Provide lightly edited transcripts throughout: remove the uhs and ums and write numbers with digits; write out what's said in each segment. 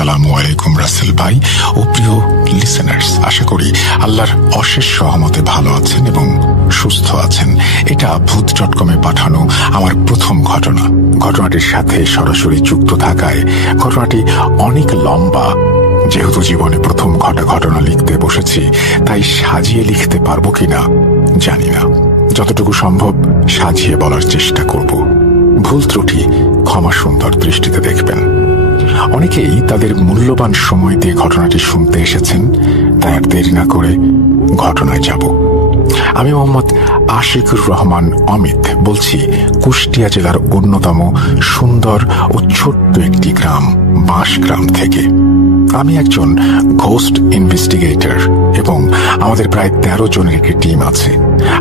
আসসালামু আলাইকুম রাসেল ভাই ও প্রিয় লিসেনার্স, আশা করি আল্লাহর অশেষ সহমতে ভালো আছেন এবং সুস্থ আছেন। এটা ভূত.কমে পাঠানো আমার প্রথম ঘটনা। ঘটনাটির সাথে সরাসরি যুক্ত থাকায় ঘটনাটি অনেক লম্বা। যেহেতু জীবনে প্রথম ঘটনা লিখতে বসেছি, তাই সাজিয়ে লিখতে পারবো কিনা জানি না। যতটুকু সম্ভব সাজিয়ে বলার চেষ্টা করব। ভুল ত্রুটি ক্ষমা সুন্দর দৃষ্টিতে দেখবেন। অনেকেই তাদের মূল্যবান সময় দিয়ে ঘটনাটি শুনতে এসেছেন, তাই আর দেরি না করে ঘটনায় যাব। আমি মোহাম্মদ আশিকুর রহমান অমিত বলছি কুষ্টিয়া জেলার অন্যতম সুন্দর ও ছোট্ট একটি গ্রাম বাঁশগ্রাম থেকে। আমি একজন ঘোস্ট ইনভেস্টিগেটর এবং আমাদের প্রায় 13 জনের একটি টিম আছে।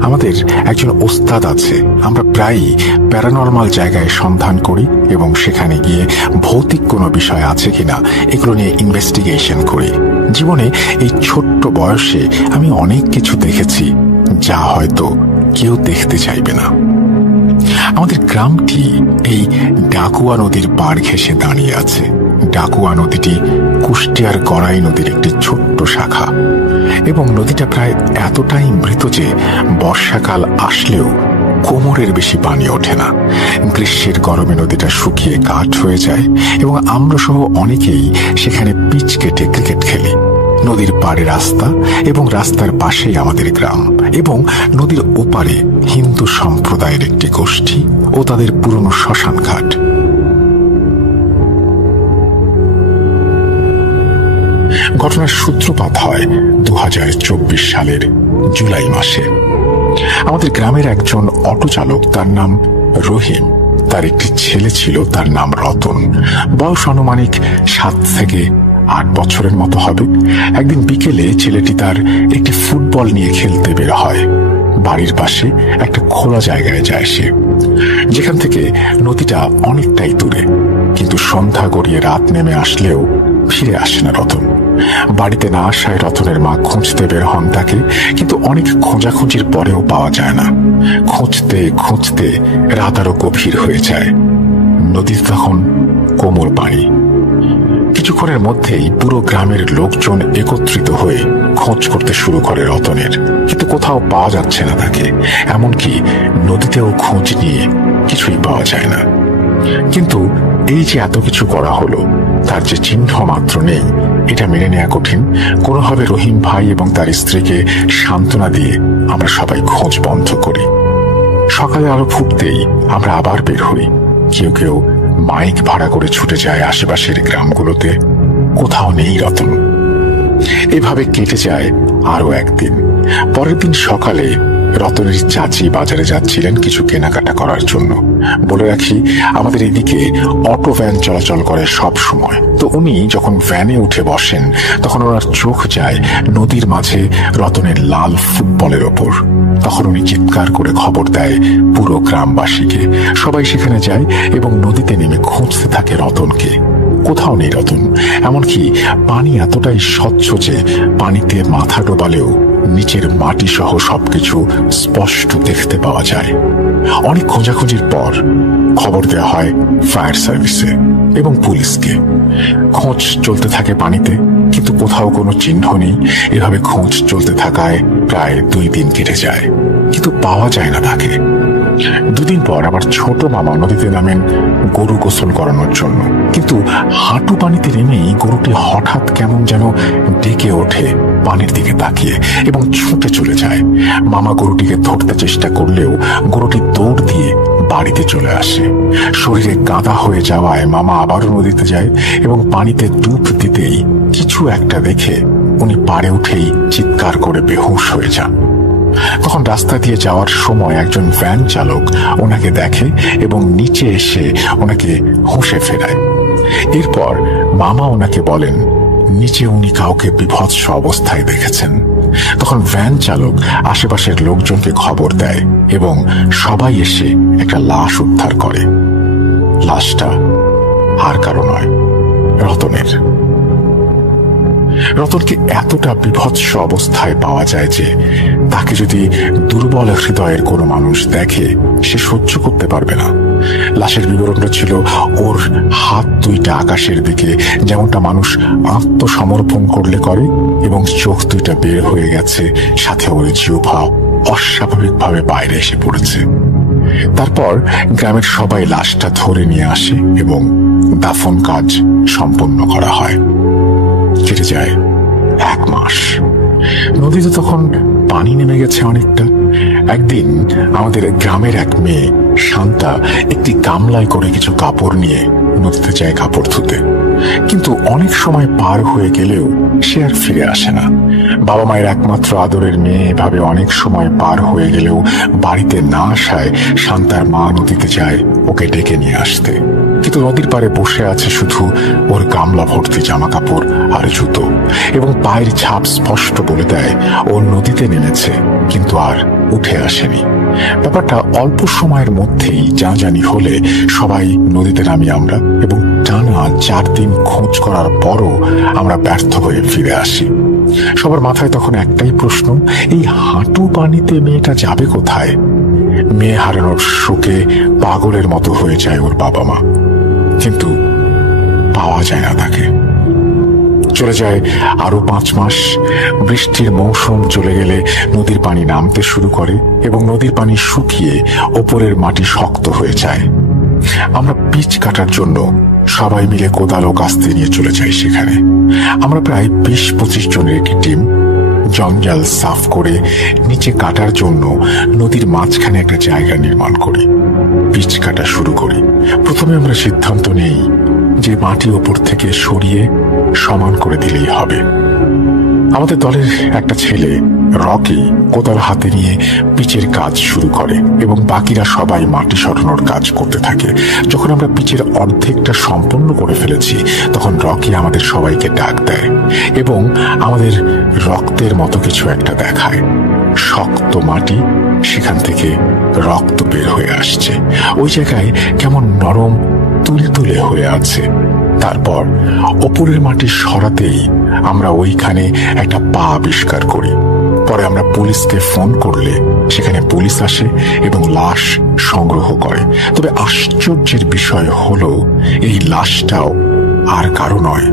আমাদের একজন ওস্তাদ আছে। আমরা প্রায়ই প্যারানরমাল জায়গায় সন্ধান করি এবং সেখানে গিয়ে ভৌতিক কোনো বিষয় আছে কিনা এগুলো নিয়ে ইনভেস্টিগেশন করি। জীবনে এই ছোট্ট বয়সে আমি অনেক কিছু দেখেছি যা হয়তো কেউ দেখতে চাইবে না। আমাদের গ্রামটি এই ডাকুয়া নদীর পাড় ঘেঁষে দাঁড়িয়ে আছে। ডাকুয়া নদীটি কুষ্টিয়ার গড়াই নদীর একটি ছোট্ট শাখা এবং নদীটা প্রায় এতটাই মৃত যে বর্ষাকাল আসলেও কোমরের বেশি পানি ওঠে না। গ্রীষ্মের গরমে নদীটা শুকিয়ে কাঠ হয়ে যায় এবং আমরা সহ অনেকেই সেখানে পিচ কেটে ক্রিকেট খেলি। নদীর পাড়ে রাস্তা এবং রাস্তার পাশেই আমাদের গ্রাম এবং নদীর ওপারে হিন্দু সম্প্রদায়ের একটি গোষ্ঠী ও তাদের পুরনো শ্মশান ঘাট। ঘটনার সূত্রপাত হয় 2024 সালের জুলাই মাসে। আমাদের গ্রামের একজন অটো চালক, তার নাম রহিম, তার একটি ছেলে ছিল, তার নাম রতন। বয়স আনুমানিক 7 থেকে 8 বছরের মতো হবে। একদিন বিকেলে ছেলেটি তার একটি ফুটবল নিয়ে খেলতে বের হয়। বাড়ির পাশে একটা খোলা জায়গায় যায় সে, যেখান থেকে নদীটা অনেকটাই দূরে। কিন্তু সন্ধ্যা গড়িয়ে রাত নেমে আসলেও ফিরে আসে না রতন। বাড়িতে না আসায় রতনের মা খুঁজতে বের হন তাকে, কিন্তু অনেক খোঁজাখুঁজির পরেও পাওয়া যায় না। খুঁজতে খুঁজতে রাত আরো গভীর হয়ে যায়। নদীতে তখন কোমর পানি। কিছুক্ষণের মধ্যেই পুরো গ্রামের লোকজন একত্রিত হয়ে খোঁজ করতে শুরু করে রতনের, কিন্তু কোথাও পাওয়া যাচ্ছে না তাকে। এমনকি নদীতেও খোঁজ নিয়ে কিছুই পাওয়া যায় না। কিন্তু এই যে এত কিছু করা হলো, তার যে চিহ্ন মাত্র নেই, এটা মেনে নেওয়া কঠিন। কোনোভাবে রহিম ভাই এবং তার স্ত্রীকে সান্ত্বনা দিয়ে আমরা সবাই খোঁজ বন্ধ করি। সকালে আলো ফুটতেই আমরা আবার বের হই। কেউ কেউ মাইক ভাড়া করে ছুটে যায় আশেপাশের গ্রামগুলোতে। কোথাও নেই রতন। এভাবে কেটে যায় আরো একদিন। পরের দিন সকালে রতনের চাচি বাজারে যাচ্ছিলেন কিছু কেনাকাটা করার জন্য। বলে রাখি, আমাদের এদিকে অটো ভ্যান চলাচল করে সব সময়। তো উনি যখন ভ্যানে উঠে বসেন, তখন ওনার চোখ যায় নদীর মাঝে রতনের লাল ফুটবলের ওপর। তখন উনি চিৎকার করে খবর দেয় পুরো গ্রামবাসীকে। সবাই সেখানে যায় এবং নদীতে নেমে খুঁজতে থাকে রতনকে। কোথাও নেই রতন। এমনকি পানি এতটাই স্বচ্ছ যে পানিতে মাথা ডোবালেও নিচের মাটি সহ সবকিছু স্পষ্ট দেখতে পাওয়া যায়। অনেক খোঁজাখুঁজির পর খবর দেওয়া হয় ফায়ার সার্ভিসে এবং পুলিশকে। খোঁজ চলতে থাকে পানিতে, কিন্তু কোথাও কোনো চিহ্ন নেই। এভাবে খোঁজ চলতে থাকায় প্রায় 2 দিন কেটে যায়, কিন্তু পাওয়া যায় না তাকে। 2 দিন পর আবার ছোট মামা নদীতে নামেন গরু গোসল করানোর জন্য, কিন্তু হাঁটু পানিতে নেমেই গরুটি হঠাৎ কেমন যেন ডেকে ওঠে পানির দিকে তাকিয়ে এবং ছুটে চলে যায়। মামা গরুটিকে ধরতে চেষ্টা করলেও গরুটি দৌড় দিয়ে বাড়িতে চলে আসে। শরীরে কাদা হয়ে যাওয়ায় মামা আবারও নদীতে যায় এবং পানিতে ডুব দিতেই কিছু একটা দেখে উনি পাড়ে উঠেই চিৎকার করে বেহুশ হয়ে যান। তখন রাস্তা দিয়ে যাওয়ার সময় একজন ভ্যান চালক ওনাকে দেখে এবং নিচে এসে ওনাকে হুঁশে ফেরায়। এরপর মামা ওনাকে বলেন নিচে উনি কাউকে বিভৎস অবস্থায় দেখেছেন। তখন ভ্যান চালক আশেপাশের লোকজনকে খবর দেয় এবং সবাই এসে একটা লাশ উদ্ধার করে। লাশটা আর কারো নয়, রতনের। রতনকে এতটা বিভৎস অবস্থায় পাওয়া যায় যে তাকে যদি দুর্বল হৃদয়ের কোনো মানুষ দেখে সে সহ্য করতে পারবে না। লাশের বিবরণটা ছিল ওর হাত দুইটা আকাশের দিকে, যেমনটা মানুষ আত্মসমর্পণ করলে করে, এবং চোখ দুইটা বের হয়ে গেছে, সাথে ওর জিহ্বা অস্বাভাবিকভাবে বাইরে এসে পড়েছে। তারপর গ্রামের সবাই লাশটা ধরে নিয়ে আসে এবং দাফন কাজ সম্পন্ন করা হয়। কেটে যায় 1 মাস। নদীতে তখন পানি নেমে গেছে অনেকটা। একদিন আমাদের গ্রামের এক মেয়ে শান্তা একটি গামলায় করে কিছু কাপড় নিয়ে নদীতে যায় কাপড় ধুতে, কিন্তু অনেক সময় পার হয়ে গেলেও সে আর ফিরে আসে না। বাবা মায়ের একমাত্র আদরের মেয়ে এভাবে অনেক সময় পার হয়ে গেলেও বাড়িতে না আসায় শান্তার মা নদীতে যায় ওকে ডেকে নিয়ে আসতে, কিন্তু নদীর পাড়ে বসে আছে শুধু ওর গামলা ভর্তি জামা কাপড় আর জুতো, এবং পায়ের ছাপ স্পষ্ট বলে দেয় ও নদীতে নেমেছে কিন্তু আর উঠে আসেনি। ব্যাপারটা অল্প সময়ের মধ্যেই জানাজানি হলে সবাই নদীতে নামি আমরা, এবং টানা 4 দিন খোঁজ করার পরও আমরা ব্যর্থ হয়ে ফিরে আসি। সবার মাথায় তখন একটাই প্রশ্ন, এই হাঁটু পানিতে মেয়েটা যাবে কোথায়? মেয়ে হারানোর শোকে পাগলের মতো হয়ে যায় ওর বাবা মা, কিন্তু পাওয়া যায় না তাকে। চলে যায় আরো 5 মাস। বৃষ্টির মৌসুম চলে গেলে নদীর পানি নামতে শুরু করে এবং নদীর পানি শুকিয়ে ওপরের মাটি শক্ত হয়ে যায়। আমরা পিচ কাটার জন্য সবাই মিলে কোদাল ও কাস্তে নিয়ে চলে যাই সেখানে। আমরা প্রায় 20-25 জনের একটি টিম জঞ্জাল সাফ করে নিচে কাটার জন্য নদীর মাঝখানে একটা জায়গা নির্মাণ করি, পিচ কাটা শুরু করি। প্রথমে আমরা সিদ্ধান্ত নেই যে মাটি ওপর থেকে সরিয়ে সমান করে দিলেই হবে। আমাদের দলের একটা ছেলে রকি কোদাল হাতে নিয়ে পিচের কাজ শুরু করে এবং বাকিরা সবাই মাটি সরানোর কাজ করতে থাকে। যখন আমরা পিচের অর্ধেকটা সম্পন্ন করে ফেলেছি তখন রকি আমাদের সবাইকে ডাক দেয় এবং আমাদের রক্তের মতো কিছু একটা দেখায়। শক্ত মাটি, সেখান থেকে রক্ত বের হয়ে আসছে। ওই জায়গায় কেমন নরম তুলতুলে হয়ে আছে। তারপর ওপরের মাটি সরাতেই আমরা ওইখানে একটা পা আবিষ্কার করি। পরে আমরা পুলিশকে ফোন করলে সেখানে পুলিশ আসে এবং লাশ সংগ্রহ করে। তবে আশ্চর্যের বিষয় হলো এই লাশটাও আর কারো নয়,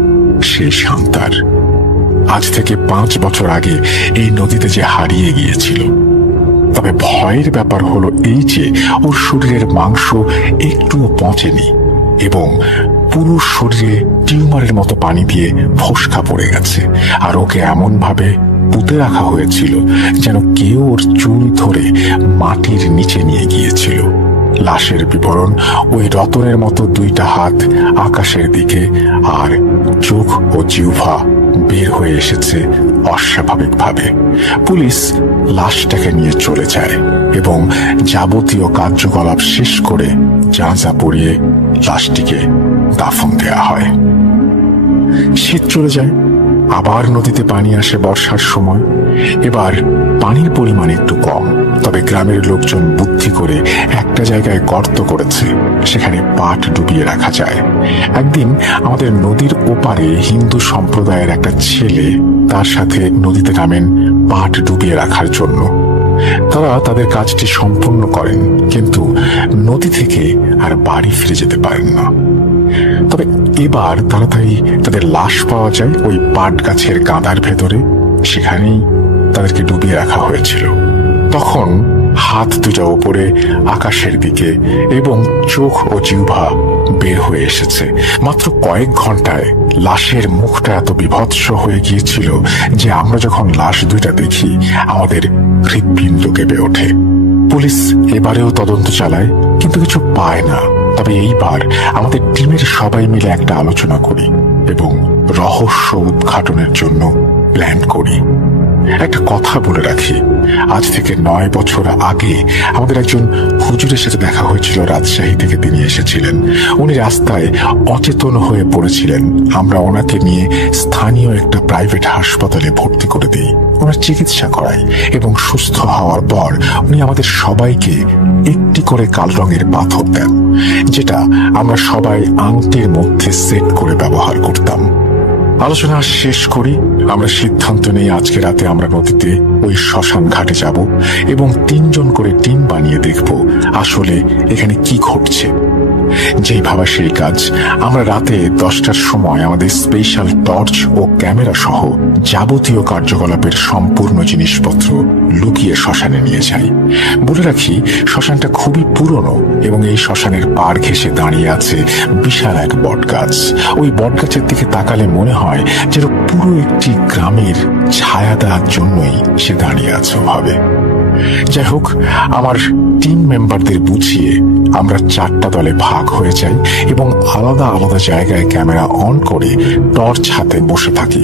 সেই শান্তার। আজ থেকে 5 বছর আগে এই নদীতে যে হারিয়ে গিয়েছিল। তবে ভয়ের ব্যাপার হলো এই যে ওর শরীরের মাংস একটুও পচেনি এবং পুরো শরীরে টিউমারের মতো পানি দিয়ে ফোসকা পড়ে গেছে, আর ওকে এমন ভাবে পুঁতে রাখা হয়েছিল যেন কেউ ওর চুল ধরে মাটির নিচে নিয়ে গিয়েছিল। লাশের বিবরণ, ওই রতনের মতো 2টা হাত আকাশের দিকে, আর চোখ ও জিহ্বা বের হয়ে এসেছে অস্বাভাবিকভাবে। পুলিশ লাশটাকে নিয়ে চলে যায় এবং যাবতীয় কার্যকলাপ শেষ করে জানাজা পড়িয়ে লাশটিকে দাফন দেয়া হয়। শীত চলে যায়, আবার নদীতে পানি আসে বর্ষার সময়। এবার পানির পরিমাণ একটু কম, তবে গ্রামের লোকজন বুদ্ধি করে একটা জায়গায় গর্ত করেছে, সেখানে পাট ডুবিয়ে রাখা যায়। একদিন আমাদের নদীর ওপারে হিন্দু সম্প্রদায়ের একটা ছেলে তার সাথে নদীতে নামেন পাট ডুবিয়ে রাখার জন্য। তারা তাদের কাজটি সম্পূর্ণ করেন, কিন্তু নদী থেকে আর বাড়ি ফিরে যেতে পারেন না। তবে এবার তাড়াতাড়ি তাদের লাশ পাওয়া যায় ওই পাট গাছের গাদার ভেতরে, সেখানেই তাদেরকে ডুবিয়ে রাখা হয়েছিল। তখন হাত 2টা ওপরে আকাশের দিকে এবং চোখ ও জিহ্বা বের হয়ে এসেছে। মাত্র কয়েক ঘন্টায় লাশের মুখটা এত বিভৎস হয়ে গিয়েছিল যে আমরা যখন লাশ 2টা দেখি আমাদের হৃৎপিণ্ড কেঁপে ওঠে। পুলিশ এবারেও তদন্ত চালায়, কিন্তু কিছু পায় না। তবে এইবার আমাদের টিমের সবাই মিলে একটা আলোচনা করি এবং রহস্য উদ্ঘাটনের জন্য প্ল্যান করি। একটা কথা বলে রাখি, আজ থেকে 9 বছর আগে আমাদের একজন হুজুরের সাথে দেখা হয়েছিল। রাজশাহী থেকে তিনি এসেছিলেন। উনি রাস্তায় অচেতন হয়ে পড়েছিলেন। আমরা ওনাকে নিয়ে স্থানীয় একটা প্রাইভেট হাসপাতালে ভর্তি করে দিই, ওনার চিকিৎসা করাই এবং সুস্থ হওয়ার পর উনি আমাদের সবাইকে একটি করে কাল রঙের পাথর দেন, যেটা আমরা সবাই আংটির মধ্যে সেট করে ব্যবহার করতাম। আলোচনা শেষ করি, আমরা সিদ্ধান্ত নেই আজকে রাতে আমরা নদীতে ওই শ্মশান ঘাটে যাব এবং 3 জন করে টিম বানিয়ে দেখব আসলে এখানে কি ঘটছে। যেই ভাবা সেই কাজ। আমরা রাতে 10টার সময় আমাদের স্পেশাল টর্চ ও ক্যামেরা সহ যাবতীয় কার্যকলাপের সম্পূর্ণ জিনিসপত্র লুকিয়ে শ্মশানে নিয়ে যাই। বলে রাখি, শ্মশানটা খুবই পুরনো এবং এই শ্মশানের পাড় ঘেঁষে দাঁড়িয়ে আছে বিশাল এক বটগাছ। ওই বটগাছের দিকে তাকালে মনে হয় যেন পুরো একটি গ্রামের ছায়া দেওয়ার জন্যই সে দাঁড়িয়ে আছে ওভাবে। যাই হোক, আমার টিম মেম্বারদের বুঝিয়ে আমরা 4টা দলে ভাগ হয়ে যাই এবং আলাদা আলাদা জায়গায় ক্যামেরা অন করে টর্চ হাতে বসে থাকি।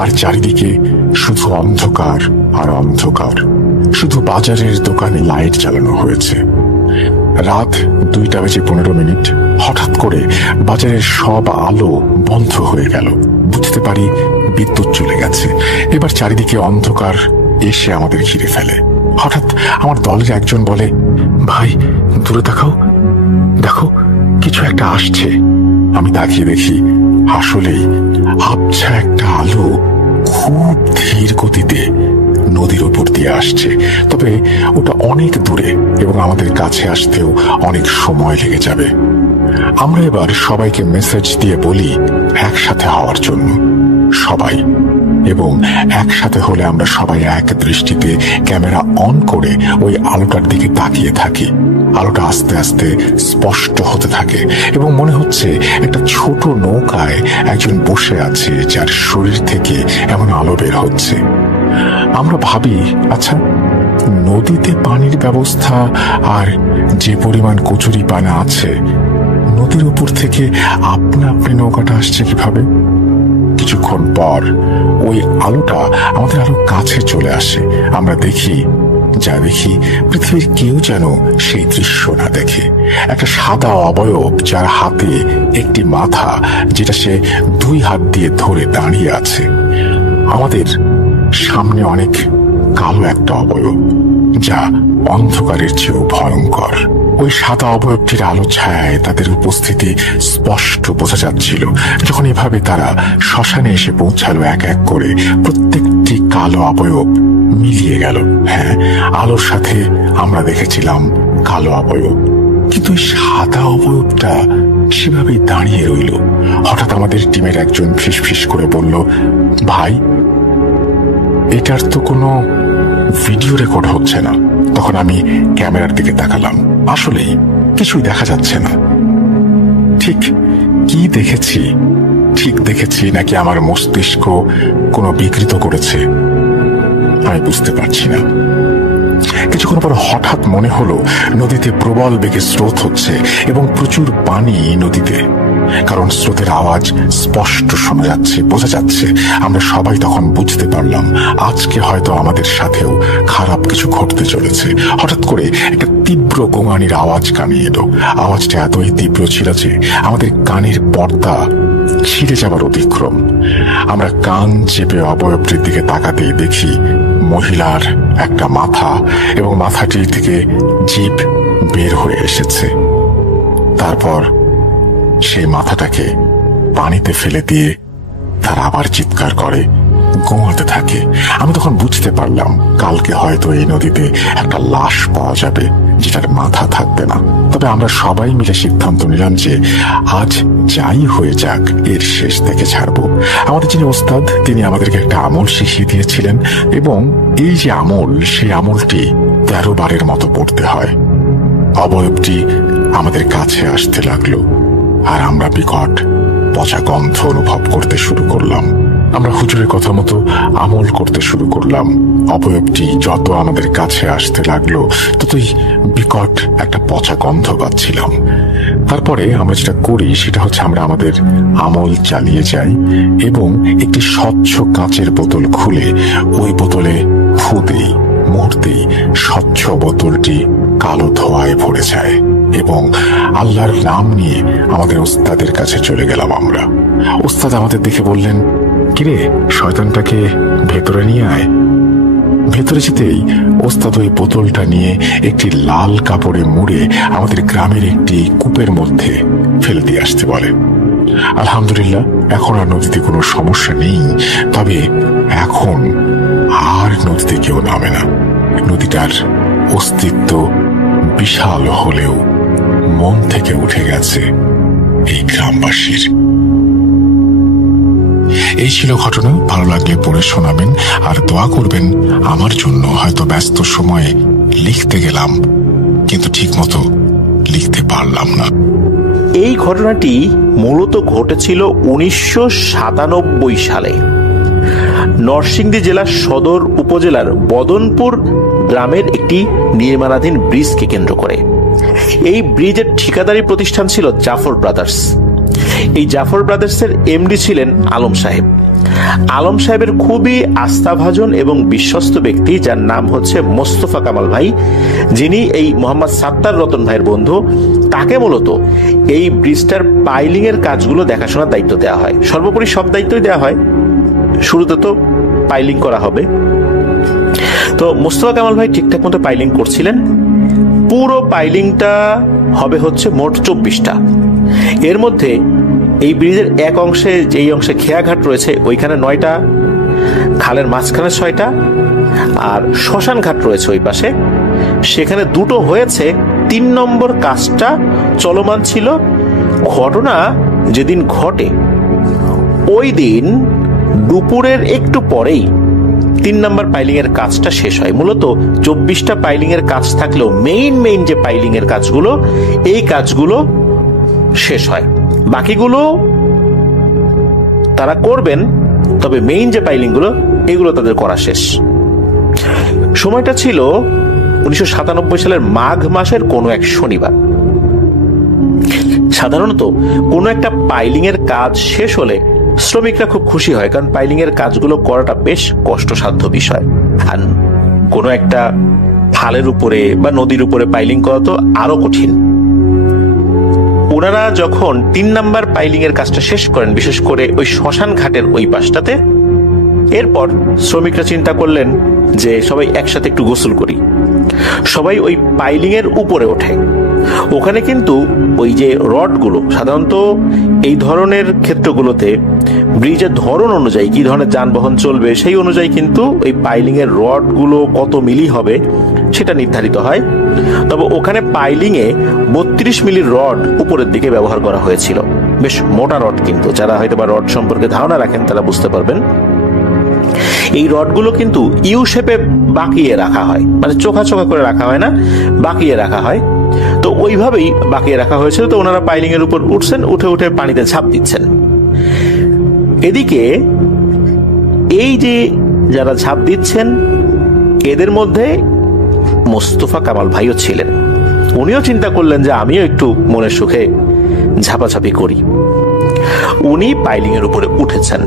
আর চারিদিকে শুধু অন্ধকার আর অন্ধকার। শুধু বাজারের দোকানে লাইট জ্বালানো হয়েছে। রাত 2:15 হঠাৎ করে বাজারের সব আলো বন্ধ হয়ে গেল। বুঝতে পারি বিদ্যুৎ চলে গেছে। এবার চারিদিকে অন্ধকার এসে আমাদের ঘিরে ফেলে। হঠাৎ আমার দলের একজন বলে, ভাই দূরে তাকাও, দেখো কিছু একটা আসছে। আমি তাকিয়ে দেখি আসলেই আবছা একটা আলো খুব ধীর গতিতে নদীর উপর দিয়ে আসছে। তবে ওটা অনেক দূরে এবং আমাদের কাছে আসতেও অনেক সময় লেগে যাবে। আমরা এবার সবাইকে মেসেজ দিয়ে বলি একসাথে হওয়ার জন্য। সবাই, এবং একসাথে হলে আমরা সবাই এক দৃষ্টিতে ক্যামেরা অন করে ওই আলোটার দিকে তাকিয়ে থাকি। আলোটা আস্তে আস্তে স্পষ্ট হতে থাকে এবং মনে হচ্ছে একটা ছোট নৌকায় একজন বসে আছে যার শরীর থেকে এমন আলো বের হচ্ছে। আমরা ভাবি, আচ্ছা নদীতে পানির ব্যবস্থা আর যে পরিমাণ কচুরি পানা আছে, নদীর উপর থেকে আপনা আপনি নৌকাটা আসছে কিভাবে? কিছুক্ষণ পর ওই আলোটা আমাদের আরো কাছে চলে আসে। আমরা দেখি, যা দেখি পৃথিবীর কেউ যেন সেই দৃশ্য না দেখে। একটা সাদা অবয়ব যার হাতে একটি মাথা, যেটা সে 2 হাত দিয়ে ধরে দাঁড়িয়ে আছে। আমাদের সামনে অনেক কালো একটা অবয়ব, যা অন্ধকারের চেয়েও ভয়ঙ্কর। ওই সাদা অবয়বটির আলো ছায়ায় তাদের উপস্থিতি স্পষ্ট বোঝা যাচ্ছিল। যখন এভাবে তারা শ্মশানে এসে পৌঁছালো, এক এক করে প্রত্যেকটি কালো অবয়ব মিলিয়ে গেল। হ্যাঁ, আলোর সাথে আমরা দেখেছিলাম কালো অবয়ব, কিন্তু সাদা অবয়বটা সেভাবেই দাঁড়িয়ে রইল। হঠাৎ আমাদের টিমের একজন ফিসফিস করে বলল, ভাই এটার তো কোনো ভিডিও রেকর্ড হচ্ছে না। তখন আমি ক্যামেরার দিকে তাকালাম, আসলেই কিছুই দেখা যাচ্ছে না। ঠিক কি দেখেছি, ঠিক দেখেছি নাকি আমার মস্তিষ্ক কোনো বিকৃত করেছে আমি বুঝতে পারছি না। কিছুক্ষণ পর হঠাৎ মনে হলো নদীতে প্রবল বেগে স্রোত হচ্ছে এবং প্রচুর পানি নদীতে, কারণ স্রোতের আওয়াজ স্পষ্ট শোনা যাচ্ছে, বোঝা যাচ্ছে। আমরা সবাই তখন বুঝতে পারলাম আজকে হয়তো আমাদের সাথেও খারাপ কিছু ঘটতে চলেছে। হঠাৎ করে একটা তীব্র গোঙানির আওয়াজ কানে এলো। আওয়াজটা এতই তীব্র ছিল যে আমাদের কানের পর্দা ছিঁড়ে যাবার অতিক্রম। আমরা কান চেপে অবয়বটির দিকে তাকাতেই দেখি মহিলার একটা মাথা এবং মাথাটির থেকে জিভ বের হয়ে এসেছে। তারপর সেই মাথাটাকে পানিতে ফেলে দিয়ে তারা আবার চিৎকার করে, গোঙাতে থাকে। আমি তখন বুঝতে পারলাম কালকে হয়তো এই নদীতে একটা লাশ পাওয়া যাবে যেটার মাথা থাকবে না। তবে আমরা সবাই মিলে সিদ্ধান্ত নিলাম যে আজ যাই হয়ে যাক এর শেষ দেখে ছাড়বো। আমাদের যিনি ওস্তাদ, তিনি আমাদেরকে একটা আমল শিখিয়ে দিয়েছিলেন এবং এই যে আমল, সেই আমলটি 13 বারের মতো পড়তে হয়। অবয়বটি আমাদের কাছে আসতে লাগলো আর আমরা বিকট পচা গন্ধ অনুভব করতে শুরু করলাম। আমরা হুজুরের কথা মতো আমল করতে শুরু করলাম। অবয়বটি যত আমাদের কাছে আসতে লাগলো ততই বিকট একটা পচা গন্ধ পাচ্ছিলাম। তারপরে আমরা যেটা করি সেটা হচ্ছে আমরা আমাদের আমল চালিয়ে যাই এবং একটি স্বচ্ছ কাচের বোতল খুলে ওই বোতলে ফু দিই। মুহূর্তেই স্বচ্ছ বোতলটি কালো ধোঁয়ায় ভরে যায় এবং আল্লাহর নাম নিয়ে আমাদের ওস্তাদের কাছে চলে গেলাম আমরা। ওস্তাদ আমাদের দেখে বললেন, কিরে শয়তানটাকে ভেতরে নিয়ে আয়। ভেতরে যেতেই ওস্তাদ ওই বোতলটা নিয়ে একটি লাল কাপড়ে মুড়ে আমাদের গ্রামের একটি কূপের মধ্যে ফেলে দিয়ে আসতে বলে। আলহামদুলিল্লাহ এখন আর নদীতে কোনো সমস্যা নেই। তবে এখন আর নদীতে কেউ নামে না। নদীটার অস্তিত্ব বিশাল হলেও মন থেকে উঠে গেছে এই গ্রামবাসীর। এই ছিল ঘটনা। ভালো লাগলে পড়ে শোনাবেন আর দোয়া করবেন আমার জন্য। হয়তো ব্যস্ত সময়ে লিখতে গেলাম, কিন্তু ঠিক মতো লিখতে পারলাম না। এই ঘটনাটি মূলত ঘটেছিল 1997 সালে নরসিংদী জেলার সদর উপজেলার বদনপুর গ্রামের একটি নির্মাণাধীন ব্রিজকে কেন্দ্র করে। এই ব্রিজের ঠিকাদারি প্রতিষ্ঠান ছিল জাফর ব্রাদার্স। এই জাফর ব্রাদার্সের এমডি ছিলেন আলম সাহেব। আলম সাহেবের খুবই আস্থাভাজন এবং বিশ্বস্ত ব্যক্তি, যার নাম হচ্ছে মোস্তফা কামাল ভাই, যিনি এই মোহাম্মদ সাত্তার রতন ভাইয়ের বন্ধু। তাকে মূলত এই ব্রিজটার পাইলিং এর কাজগুলো দেখাশোনার দায়িত্ব দেওয়া হয়। সর্বোপরি সব দায়িত্বই দেওয়া হয়, শুরুতে তো পাইলিং করা হবে। তো মোস্তফা কামাল ভাই ঠিকঠাক মতো পাইলিং করছিলেন। পুরো পাইলিংটা হবে হচ্ছে মোট 24টা। এর মধ্যে এই ব্রিজের এক অংশে, যেই অংশে খেয়াঘাট রয়েছে, ওইখানে 9টা, খালের মাঝখানে 6টা, আর শ্মশান ঘাট রয়েছে ওই পাশে, সেখানে 2টো হয়েছে। 3 নম্বর কাজটা চলমান ছিল। ঘটনা যেদিন ঘটে ওই দিন দুপুরের একটু পরেই 3 নম্বর পাইলিং এর কাজটা শেষ হয়। মূলত 24টা পাইলিং এর কাজ থাকলেও মেইন যে পাইলিং এর কাজগুলো, এই কাজগুলো শেষ হয়। বাকিগুলো তারা করবেন, তবে মেইন যে পাইলিং গুলো, এগুলো তাদের করা শেষ। সময়টা ছিল 1997 সালের মাঘ মাসের কোনো এক শনিবার। সাধারণত কোনো একটা পাইলিং এর কাজ শেষ হলে শ্রমিকরা খুব খুশি হয়, কারণ পাইলিং এর কাজগুলো করাটা বেশ কষ্টসাধ্য বিষয়। আর কোনো একটা খালের উপরে বা নদীর উপরে পাইলিং করা তো আরো কঠিন। ওনারা যখন 3 নাম্বার পাইলিং এর কাজটা শেষ করেন, বিশেষ করে ওই শ্মশান ঘাটের ওই পাশটাতে, এরপর শ্রমিকরা চিন্তা করলেন যে সবাই একসাথে একটু গোসল করি। সবাই ওই পাইলিং এর উপরে ওঠে। ওখানে কিন্তু ওই যে রডগুলো, সাধারণত এই ধরনের ক্ষেত্রগুলোতে ব্রিজের ধরন অনুযায়ী, কি ধরনের যানবাহন চলবে সেই অনুযায়ী কিন্তু ওই পাইলিং এর রডগুলো কত মিলি হবে সেটা নির্ধারিত হয়। তবে ওখানে পাইলিং এ 32 মিলির রড উপরের দিকে ব্যবহার করা হয়েছিল। বেশ মোটা রড, কিন্তু যারা হয়তো বা রড সম্পর্কে ধারণা রাখেন তারা বুঝতে পারবেন। এই রডগুলো কিন্তু ইউ শেপে বাঁকিয়ে রাখা হয়, মানে চোখা চোখা করে রাখা হয় না, বাঁকিয়ে রাখা হয়। তো ওইভাবেই বাঁকিয়ে রাখা হয়েছিল। তো ওনারা পাইলিং এর উপর উঠছেন, উঠে উঠে পানিতে ঝাঁপ দিচ্ছেন। এদিকে এই যে যারা ঝাঁপ দিচ্ছেন, এদের মধ্যে মোস্তফা কামাল ভাইও ছিলেন। উনিও চিন্তা করলেন যে আমিও একটু মনের সুখে ঝাপাঝাপি করি। উনি পাইলিং এর উপরে উঠেছেন।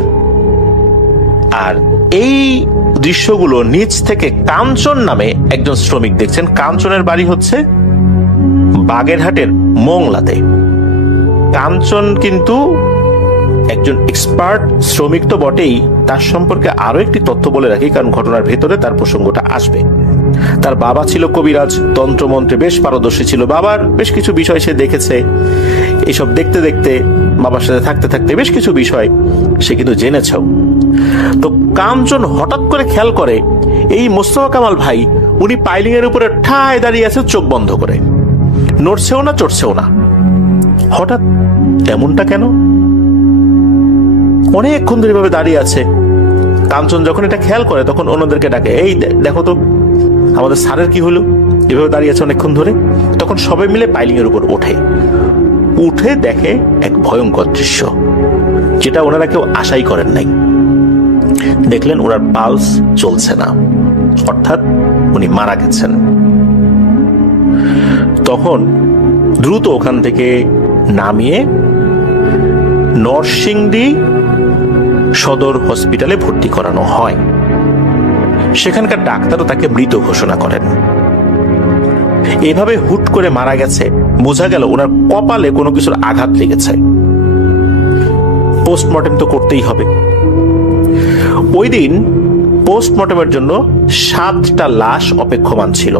আর এই দৃশ্যগুলো নিচ থেকে কাঞ্চন নামে একজন শ্রমিক দেখছেন। কাঞ্চনের বাড়ি হচ্ছে বাগেরহাটের মোংলাতে। কাঞ্চন কিন্তু একজন এক্সপার্ট শ্রমিক তো বটেই, তার সম্পর্কে আরো একটি তথ্য বলে রাখি, কারণ ঘটনার ভেতরে তার প্রসঙ্গটা আসবে। তার বাবা ছিল কবিরাজ, তন্ত্রমন্ত্রে বেশ পারদর্শী ছিল। বাবার বেশ কিছু বিষয় সে দেখেছে। এইসব দেখতে দেখতে, বাবার সাথে থাকতে থাকতে বেশ কিছু বিষয় সে কিন্তু জেনেছেও। তো কাঞ্চন হঠাৎ করে খেয়াল করে এই মোস্তফা কামাল ভাই, উনি পাইলিং এর উপরে ঠায় দাঁড়িয়ে আছে, চোখ বন্ধ করে, নড়ছেও না চড়ছেও না। হঠাৎ এমনটা কেন? অনেকক্ষণ ধরে এভাবে দাঁড়িয়ে আছে। কাঞ্চন যখন এটা খেয়াল করে তখন অন্যদেরকে ডাকে, এই দেখো তো আমাদের স্যারের কি হলো, এভাবে দাঁড়িয়ে আছে অনেকক্ষণ ধরে। তখন সবাই মিলে পাইলিং এর উপর ওঠে। উঠে দেখে এক ভয়ঙ্কর দৃশ্য, যেটা ওনারা কেউ আশাই করেন নাই। দেখলেন ওনার পালস চলছে না, অর্থাৎ উনি মারা গেছেন। তখন দ্রুত ওখান থেকে নামিয়ে নরসিংদী সদর হসপিটালে ভর্তি করানো হয়। সেখানকার ডাক্তারও তাকে মৃত ঘোষণা করেন। এভাবে হুট করে মারা গেছে, বোঝা গেল ওনার কপালে কোনো কিছুর আঘাত লেগেছে। পোস্টমর্টেম তো করতেই হবে। ওই দিন পোস্টমর্টেমের জন্য 7টা লাশ অপেক্ষমান ছিল।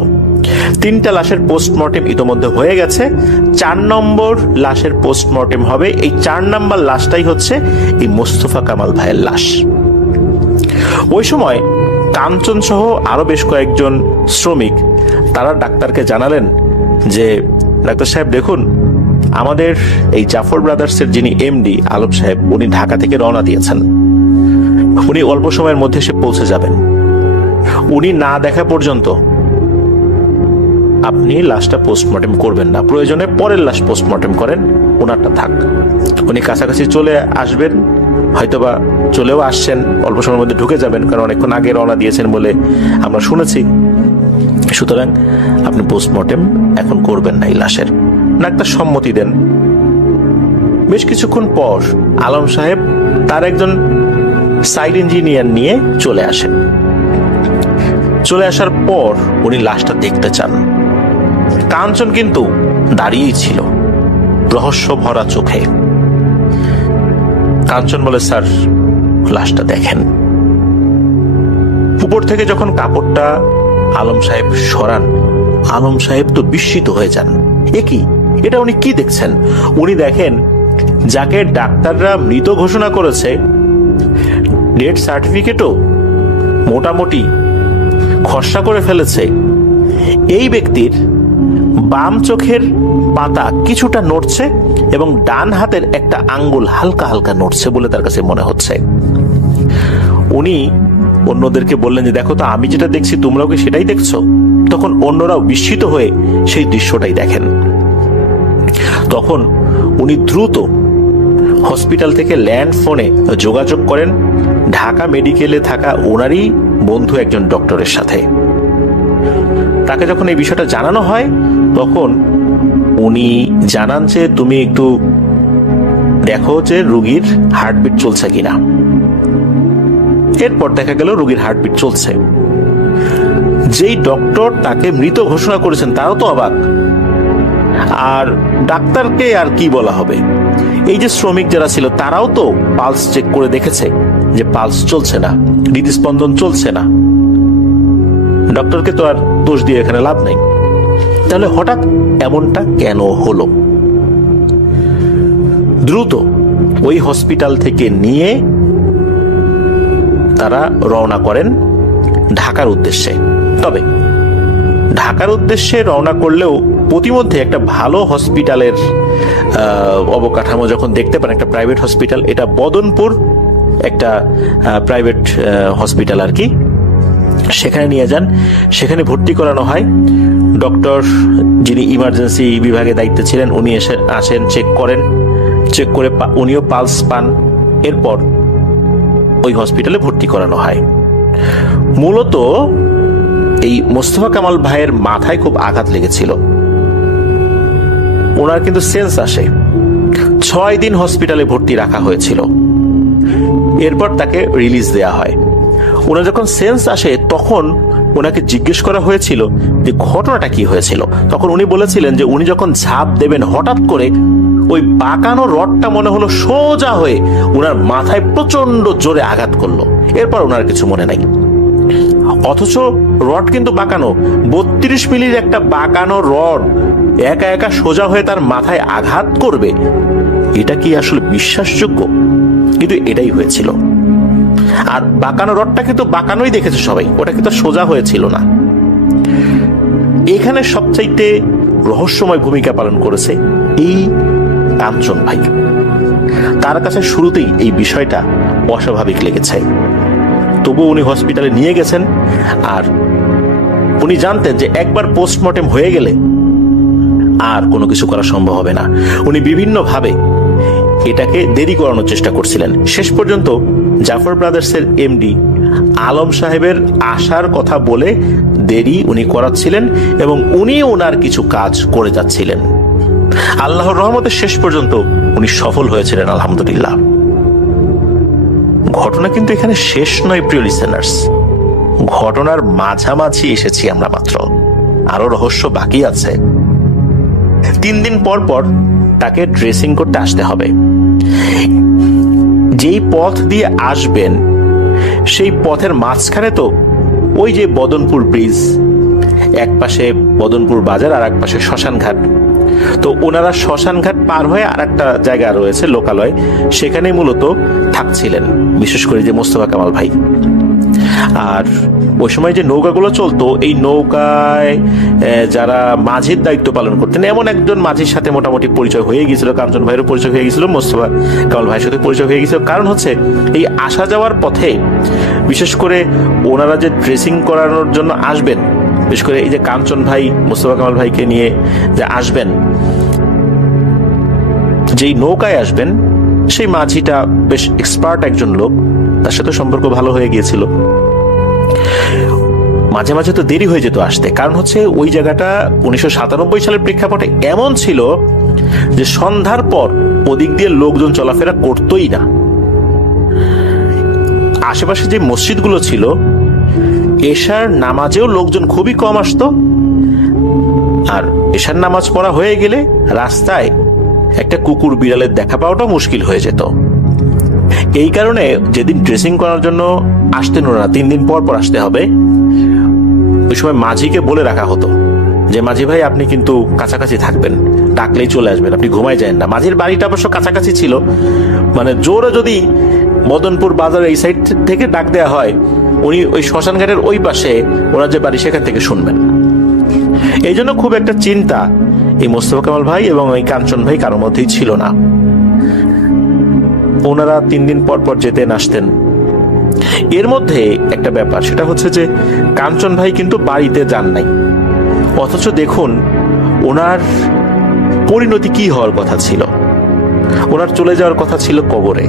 3টা লাশের পোস্টমর্টেম ইতোমধ্যে হয়ে গেছে। 4 নম্বর লাশের পোস্টমর্টেম হবে। এই 4 নম্বর লাশটাই হচ্ছে এই মোস্তফা কামাল ভাইয়ের লাশ। ওই সময় কাঞ্চন সহ আরো বেশ কয়েকজন শ্রমিক তারা ডাক্তারকে জানালেন যে ডাক্তার সাহেব দেখুন, আমাদের এই জাফর ব্রাদার্সের যিনি এমডি আলম সাহেব, উনি ঢাকা থেকে রওনা দিয়েছেন। উনি অল্প সময়ের মধ্যে এসে পৌঁছে যাবেন। উনি না দেখা পর্যন্ত আপনি লাশটা পোস্টমর্টেম করবেন না, প্রয়োজনে পরের লাশ পোস্টমর্টেম করেন, ওনারটা থাক। উনি কাছাকাছি চলে আসবেন, হয়তোবা চলেও আসছেন, অল্প সময়ের মধ্যে ঢুকে যাবেন, কারণ অনেকক্ষণ আগে রওনা দিয়েছেন বলে আমরা শুনেছি। সুতরাং আপনি পোস্টমর্টেম এখন করবেন না এই লাশের। ডাক্তার সম্মতি দেন। বেশ কিছুক্ষণ পর আলম সাহেব তার একজন সাইড ইঞ্জিনিয়ার নিয়ে চলে আসেন। চলে আসার পর উনি লাশটা দেখতে চান। কাঞ্চন কিন্তু দাঁড়িয়েই ছিল রহস্য ভরা চোখে। কাঞ্চন বলে, স্যার লাশটা দেখেন। উপর থেকে যখন কাপড়টা আলম সাহেব সরান, আলম সাহেব তো বিস্মিত হয়ে যান। এ কি, এটা উনি কি দেখছেন? উনি দেখেন যাকে ডাক্তাররা মৃত ঘোষণা করেছে, ডেথ সার্টিফিকেটও মোটামুটি খসড়া করে ফেলেছে, এই ব্যক্তির বাম চোখের পাতা কিছুটা নড়ছে এবং ডান হাতের একটা আঙ্গুল হালকা হালকা নড়ছে বলে তার কাছে মনে হচ্ছে। উনি অন্যদেরকে বললেন যে দেখো তো, আমি যেটা দেখছি তোমরাও কি সেটাই দেখছো? তখন অন্যরাও বিস্মিত হয়ে সেই দৃশ্যটাই দেখেন। তখন উনি দ্রুত হসপিটাল থেকে ল্যান্ড ফোনে যোগাযোগ করেন ঢাকা মেডিকেলে থাকা ওনারই বন্ধু একজন ডক্টরের সাথে। তাকে যখন এই বিষয়টা জানানো হয়, তখন উনি জানান যে তুমি একটু দেখো যে রোগীর হার্টবিট চলছে কিনা। এরপর দেখা গেল রোগীর হার্টবিট চলছে। যেই ডক্টর তাকে মৃত ঘোষণা করেছেন তারাও তো অবাক, আর ডাক্তারকে আর কি বলা হবে। এই যে শ্রমিক যারা ছিল তারাও তো পালস চেক করে দেখেছে যে পালস চলছে না, হৃদস্পন্দন চলছে না। ডক্টরকে তো আর দোষ দিয়ে এখানে লাভ নেই। তাহলে হঠাৎ এমনটা কেন হলো? দ্রুত ওই হসপিটাল থেকে নিয়ে তারা রওনা করেন ঢাকার উদ্দেশ্যে। তবে ঢাকার উদ্দেশ্যে রওনা করলেও প্রতিমধ্যে একটা ভালো হসপিটালের অবকাঠামো যখন দেখতে পান, একটা প্রাইভেট হসপিটাল, এটা বদনপুর একটা প্রাইভেট হসপিটাল আর কি, সেখানে নিয়ে যান। সেখানে ভর্তি করানো হয়। ডক্টর যিনি ইমার্জেন্সি বিভাগে দায়িত্বে ছিলেন উনি আসেন, চেক করেন, চেক করে উনিও পালস পান। এরপর ওই হসপিটালে ভর্তি করানো হয়। মূলত এই মোস্তফা কামাল ভাইয়ের মাথায় খুব আঘাত লেগেছিল। ওনার কিন্তু সেন্স আসে। 6 দিন হসপিটালে ভর্তি রাখা হয়েছিল। এরপর তাকে রিলিজ দেয়া হয়। ওনার যখন সেন্স আসে তখন ওনাকে জিজ্ঞেস করা হয়েছিল যে ঘটনাটা কি হয়েছিল। তখন উনি বলেছিলেন যে উনি যখন ঝাঁপ দেবেন হঠাৎ করে ওই বাঁকানো রডটা মনে হলো সোজা হয়ে ওনার মাথায় প্রচন্ড জোরে আঘাত করলো। এরপর ওনার কিছু মনে নাই। অথচ রড কিন্তু বাঁকানো, 32 মিলির একটা বাঁকানো রড একা একা সোজা হয়ে তার মাথায় আঘাত করবে, এটা কি আসলে বিশ্বাসযোগ্য? কিন্তু এটাই হয়েছিল। আর বাঁকানো রডটা কিন্তু বাঁকানোই দেখেছে সবাই, ওটা কিন্তু সোজা হয়েছিল না। এখানে সবচাইতে রহস্যময় ভূমিকা পালন করেছে এই কাঞ্চন ভাই। তার কাছে শুরুতেই এই বিষয়টা অস্বাভাবিক লেগেছে। তবু উনি হসপিটালে নিয়ে গেছেন। আর উনি জানতেন যে একবার পোস্টমর্টেম হয়ে গেলে আর কোনো কিছু করা সম্ভব হবে না। উনি বিভিন্নভাবে এটাকে দেরি করানোর চেষ্টা করছিলেন। শেষ পর্যন্ত জাফর ব্রাদার্সের এমডি আলম সাহেবের আসার কথা বলে দেরি উনি করাচ্ছিলেন এবং উনি ওনার কিছু কাজ করে যাচ্ছিলেন। আল্লাহর রহমতে শেষ পর্যন্ত উনি সফল হয়েছিলেন, আলহামদুলিল্লাহ। ঘটনা কিন্তু এখানে শেষ নয় প্রিয় লিসেনার্স, ঘটনার মাঝামাঝি এসেছি আমরা মাত্র। আরো রহস্য বাকি আছে। 3 দিন পর পর তাকে ড্রেসিং করতে আসতে হবে। যেই পথ দিয়ে আসবেন সেই পথের মাঝখানে তো ওই যে বদনপুর ব্রিজ, এক পাশে মদনপুর বাজার আর এক পাশে শ্মশান ঘাট। তো ওনারা শ্মশান ঘাট পার হয়ে আর একটা জায়গা রয়েছে লোকালয়, সেখানে মূলত থাকছিলেন, বিশেষ করে যে মোস্তফা কামাল ভাই। আর ওই সময় যে নৌকাগুলো চলতো, এই নৌকায় যারা মাঝির দায়িত্ব পালন করতেন, এমন একজন মাঝির সাথে মোটামুটি পরিচয় হয়ে গিয়েছিল, কাঞ্চন ভাইয়েরও পরিচয় হয়ে গিয়েছিল, মোস্তফা কামাল ভাইয়ের সাথে পরিচয় হয়ে গিয়েছিল। কারণ হচ্ছে এই আসা যাওয়ার পথে বিশেষ করে ওনারা যে ড্রেসিং করানোর জন্য আসবেন, বিশেষ করে এই যে কাঞ্চন ভাই মোস্তফা কামাল ভাইকে নিয়ে যে আসবেন, যেই নৌকায় আসবেন সেই মাঝিটা বেশ এক্সপার্ট একজন লোক, তার সাথে সম্পর্ক ভালো হয়ে গিয়েছিল। মাঝে মাঝে তো দেরি হয়ে যেত আসতে, কারণ হচ্ছে ওই জায়গাটা 1997 সালের প্রেক্ষাপটে এমন ছিল যে সন্ধ্যার পর ওদিক দিয়ে লোকজন চলাফেরা করতোই না। আশেপাশে যে মসজিদগুলো ছিল, এশার নামাজেও লোকজন খুবই কম আসতো। আর এশার নামাজ পড়া হয়ে গেলে রাস্তায় একটা কুকুর বিড়ালের দেখা পাওয়াটা মুশকিল হয়ে যেত। এই কারণে যেদিন ড্রেসিং করার জন্য আসতেন ওরা, 3 দিন পর পর আসতে হবে, ওই সময় মাঝিকে বলে রাখা হতো যে মাঝি ভাই আপনি কিন্তু কাছাকাছি থাকবেন, ডাকলেই চলে আসবেন, আপনি ঘুমায় যান না। মাঝির বাড়িটা অবশ্য কাছাকাছি ছিল, মানে জোরে যদি মদনপুর বাজারের এই সাইড থেকে ডাক দেওয়া হয়, উনি ওই শ্মশান ঘাটের ওই পাশে ওনার যে বাড়ি সেখান থেকে শুনবেন। এই জন্য খুব একটা চিন্তা এই মোস্তফা কামাল ভাই এবং এই কাঞ্চন ভাই কারোর মধ্যেই ছিল না। ওনারা 3 দিন পর পর যেতেন আসতেন। এর মধ্যে একটা ব্যাপার, সেটা হচ্ছে যে কাঞ্চন ভাই কিন্তু বাড়িতে যান নাই, অথচ দেখুন ওনার পরিণতি কি হওয়ার কথা ছিল। ওনার চলে যাওয়ার কথা ছিল কবরে।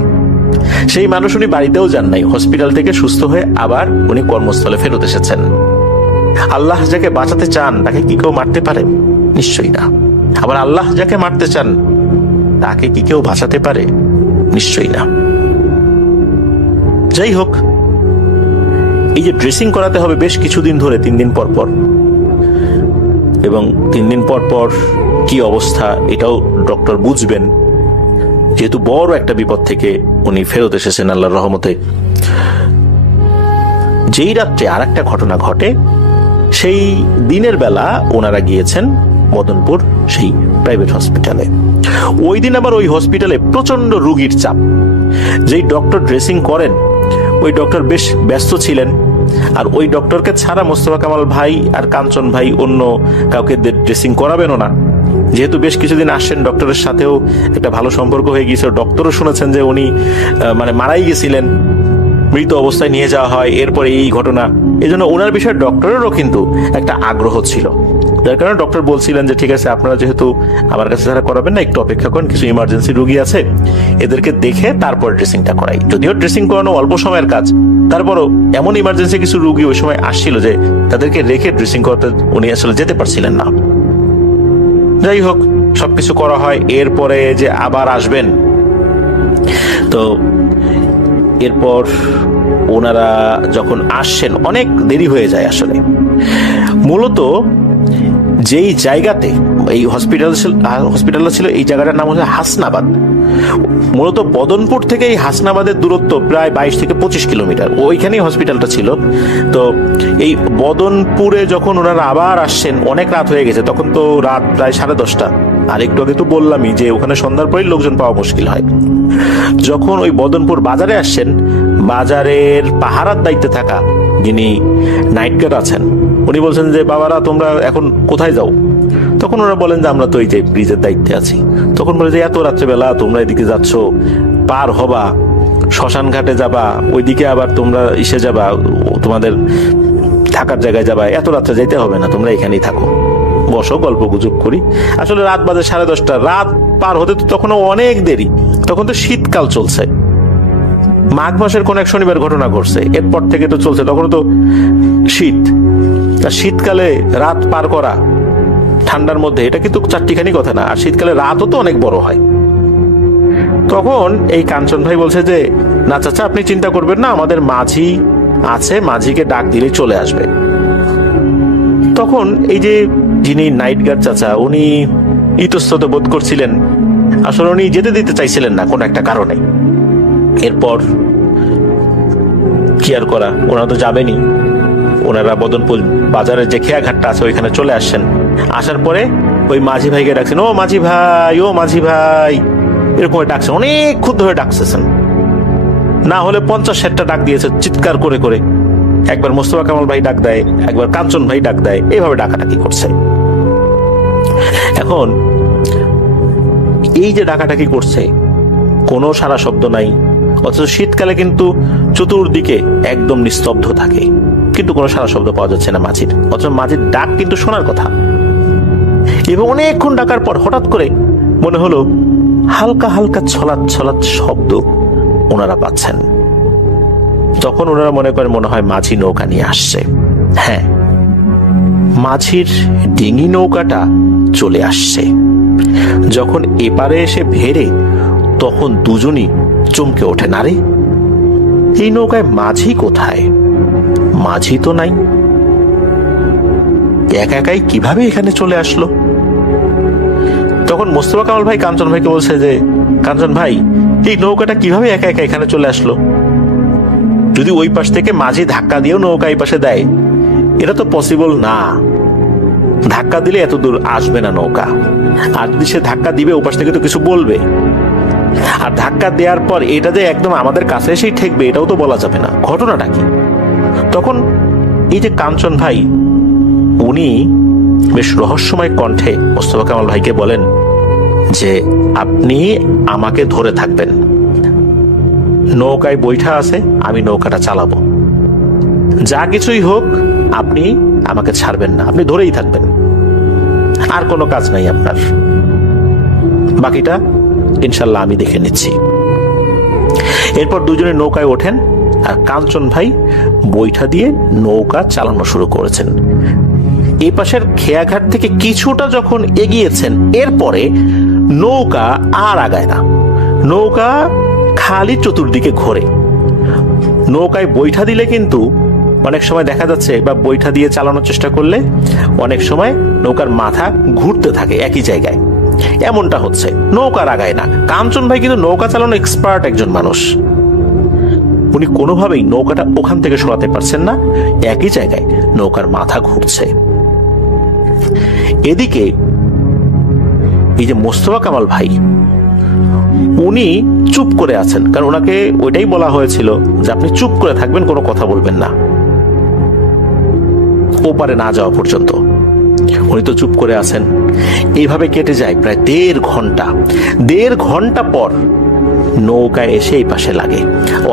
সেই মানুষ উনি বাড়িতেও যান নাই, হসপিটাল থেকে সুস্থ হয়ে আবার উনি কর্মস্থলে ফেরত এসেছেন। আল্লাহ যাকে বাঁচাতে চান তাকে কি কেউ মারতে পারে? নিশ্চয়ই না। আবার আল্লাহ যাকে মারতে চান তাকে কি কেউ বাঁচাতে পারে? নিশ্চয়ই না। যাই হোক, এই যে ড্রেসিং করাতে হবে বেশ কিছুদিন ধরে, 3 দিন পর পর, এবং 3 দিন পর পর কি অবস্থা এটাও ডক্টর বুঝবেন, যেহেতু বড় একটা বিপদ থেকে উনি ফেরত এসেছেন আল্লাহর রহমতে। যেই রাত্রে আর একটা ঘটনা ঘটে, সেই দিনের বেলা ওনারা গিয়েছেন মদনপুর সেই প্রাইভেট হসপিটালে। ওই দিন আবার ওই হসপিটালে প্রচন্ড রোগীর চাপ। যেই ডক্টর ড্রেসিং করেন ওই ডক্টর বেশ ব্যস্ত ছিলেন, আর ওই ডক্টরকে ছাড়া মোস্তফা কামাল ভাই আর কাঞ্চন ভাই অন্য কাউকে ড্রেসিং করাবেনও না। যেহেতু বেশ কিছুদিন আসছেন, ডক্টরের সাথেও একটা ভালো সম্পর্ক হয়ে গিয়েছিল। ডক্টরও শুনেছেন যে উনি মানে মারাই গেছিলেন, মৃত অবস্থায় নিয়ে যাওয়া হয়, এরপরে এই ঘটনা। এই জন্য ওনার বিষয়ে ডক্টরেরও কিন্তু একটা আগ্রহ ছিল, যার কারণে ডক্টর বলছিলেন যে ঠিক আছে, আপনারা যেহেতু আমার কাছে যারা করাবেন না, একটু অপেক্ষা করেন, কিছু ইমার্জেন্সি রোগী আছে, এদেরকে দেখে তারপর ড্রেসিংটা করাই। যদিও ড্রেসিং করানো অল্প সময়ের কাজ, তারপরও এমন ইমার্জেন্সি কিছু রোগী ওই সময় আসছিল যে তাদেরকে রেখে ড্রেসিং করতে উনি আসলে যেতে পারছিলেন না। যাই হোক, সবকিছু করা হয়। এরপরে যে আবার আসবেন, তো এরপর ওনারা যখন আসছেন অনেক দেরি হয়ে যায়। আসলে মূলত যেই জায়গাতে এই হসপিটালটা ছিল, এই জায়গাটার নাম হচ্ছে হাসনাবাদ। মূলত বদনপুর থেকে এই হাসনাবাদের দূরত্ব প্রায় 22 থেকে 25 কিলোমিটার। ওইখানেই হসপিটালটা ছিল। তো এই বদনপুরে যখন ওনারা আবার আসছেন, অনেক রাত হয়ে গেছে, তখন তো রাত প্রায় 10:30। আর একটু আগে তো বললামই যে ওখানে সন্ধ্যার পরেই লোকজন পাওয়া মুশকিল হয়। যখন ওই বদনপুর বাজারে আসছেন, বাজারের পাহারার দায়িত্বে থাকা যিনি নাইট গার্ড আছেন, উনি বলছেন যে বাবারা তোমরা এখন কোথায় যাও? তখন ওরা বলেন যে আমরা তো এই যে ব্রিজের দায়িত্বে আছি। তখন বলে যে এত রাত্রেবেলা তোমরা এদিকে যাচ্ছ, পার হবা, শ্মশান ঘাটে যাবা, ওইদিকে আবার তোমরা ইসে যাবা, তোমাদের থাকার জায়গায় যাবা, এত রাত্রে যাইতে হবে না, তোমরা এখানেই থাকো, বসো, গল্প গুজব করি। আসলে রাত বাজে 10:30। রাত পার হতে তো তখনও অনেক দেরি, তখন তো শীতকাল চলছে, মাঘ মাসের কোন এক শনিবার ঘটনা ঘটছে, এরপর থেকে তো চলছে, তখন তো শীত। শীতকালে রাত পার করা ঠান্ডার মধ্যে, এটা কিন্তু চারটিখানি কথা না। আর শীতকালে রাতও তো অনেক বড় হয়। তখন এই কাঞ্চন ভাই বলছে যে না চাচা, আপনি চিন্তা করবেন না, আমাদের মাঝি আছে, মাঝিকে ডাক দিলে চলে আসবে। তখন এই যে যিনি নাইট গার্ড চাচা, উনি ইতস্তত বোধ করছিলেন। আসলে উনি যেতে দিতে চাইছিলেন না কোন একটা কারণে। এরপর কি আর করা, ওনারা তো যাবেনই। ওনারা বদনপুর বাজারের যে খেয়াঘাটটা আছে ওইখানে চলে আসছেন। আসার পরে ওই মাঝি ভাইকে ডাকছেন, ও মাঝি ভাই, ও মাঝি ভাই, এরকম ডাকছেন, অনেকক্ষণ ধরে ডাকছেন, না হলে 50-60টা ডাক দিয়েছে চিৎকার করে করে। একবার মোস্তফা কামাল ভাই ডাক দেয়, একবার কাঞ্চন ভাই ডাক দেয়, এইভাবে ডাকাডাকি করছে। এখন এই যে ডাকাডাকি করছে, কোনো সারা শব্দ নাই, অথচ শীতকালে কিন্তু চতুর্দিকে একদম নিস্তব্ধ থাকে, কিন্তু কোনো সারা শব্দ পাওয়া যাচ্ছে না মাঝির, অথচ মাঝির ডাক কিন্তু শোনার কথা। এবং অনেকক্ষণ ডাকার পর হঠাৎ করে মনে হলো হালকা হালকা ছলাৎ ছলাৎ শব্দ ওনারা পাচ্ছেন। তখন ওনারা মনে করেন মনে হয় মাঝি নৌকা নিয়ে আসছে। হ্যাঁ, মাঝির ডিঙি নৌকাটা চলে আসছে। যখন এপারে এসে ভেড়ে, তখন দুজনই চমকে ওঠে, না রে, এই নৌকায় মাঝি কোথায়? মাঝি তো নাই, একা একাই কিভাবে এখানে চলে আসলো? তখন মোস্তফা কামাল ভাই কাঞ্চন ভাইকে বলছে যে, কাঞ্চন ভাই, এই নৌকাটা কিভাবে একা একা এখানে চলে আসলো? যদি ওই পাশ থেকে মাঝি ধাক্কা দিয়েও নৌকা এই পাশে দেয়, এটা তো পসিবল না। ধাক্কা দিলে এত দূর আসবে না নৌকা, আর যদি সে ধাক্কা দিবে ও পাশ থেকে তো কিছু বলবে, আর ধাক্কা দেওয়ার পর এটা যে একদম আমাদের কাছে এসেই ঠেকবে এটাও তো বলা যাবে না। ঘটনাটা কি? তখন এই যে কাঞ্চন ভাই, উনি বেশ রহস্যময় কণ্ঠে মোস্তফা কামাল ভাইকে বলেন যে, আপনি আমাকে ধরে থাকবেন, নৌকায় বৈঠা আছে, আমি নৌকাটা চালাবো, যা কিছুই হোক আপনি আমাকে ছাড়বেন না, আপনি ধরেই থাকবেন, আর কোনো কাজ নাই আপনার, বাকিটা ইনশাল্লাহ আমি দেখে নিচ্ছি। এরপর দুজনে নৌকায় ওঠেন, আর কাঞ্চন ভাই বৈঠা দিয়ে নৌকা চালানো শুরু করেছেন। এই পাশের খেয়াঘাট থেকে কিছুটা যখন এগিয়েছেন, এরপরে নৌকা আর আগায় না, নৌকা খালি চতুর্দিকে ঘোরে। নৌকায় বৈঠা দিলে কিন্তু অনেক সময় দেখা যাচ্ছে, বা বৈঠা দিয়ে চালানোর চেষ্টা করলে অনেক সময় নৌকার মাথা ঘুরতে থাকে একই জায়গায়, এমনটা হচ্ছে, নৌকার আগায় না। কাঞ্চন ভাই কিন্তু নৌকা চালানো এক্সপার্ট একজন মানুষ, উনি কোনোভাবেই নৌকাটা ওখান থেকে সরাতে পারছেন না, একই জায়গায় নৌকার মাথা ঘুরছে। এদিকে এই যে মোস্তফা কামাল ভাই, উনি চুপ করে আছেন, কারণ ওনাকে ওইটাই বলা হয়েছিল যে আপনি চুপ করে থাকবেন, কোনো কথা বলবেন না ওপারে না যাওয়া পর্যন্ত। উনি তো চুপ করে আছেন। এইভাবে কেটে যায় প্রায় 1.5 ঘন্টা। 1.5 ঘন্টা পর নৌকায় এসে এই পাশে লাগে,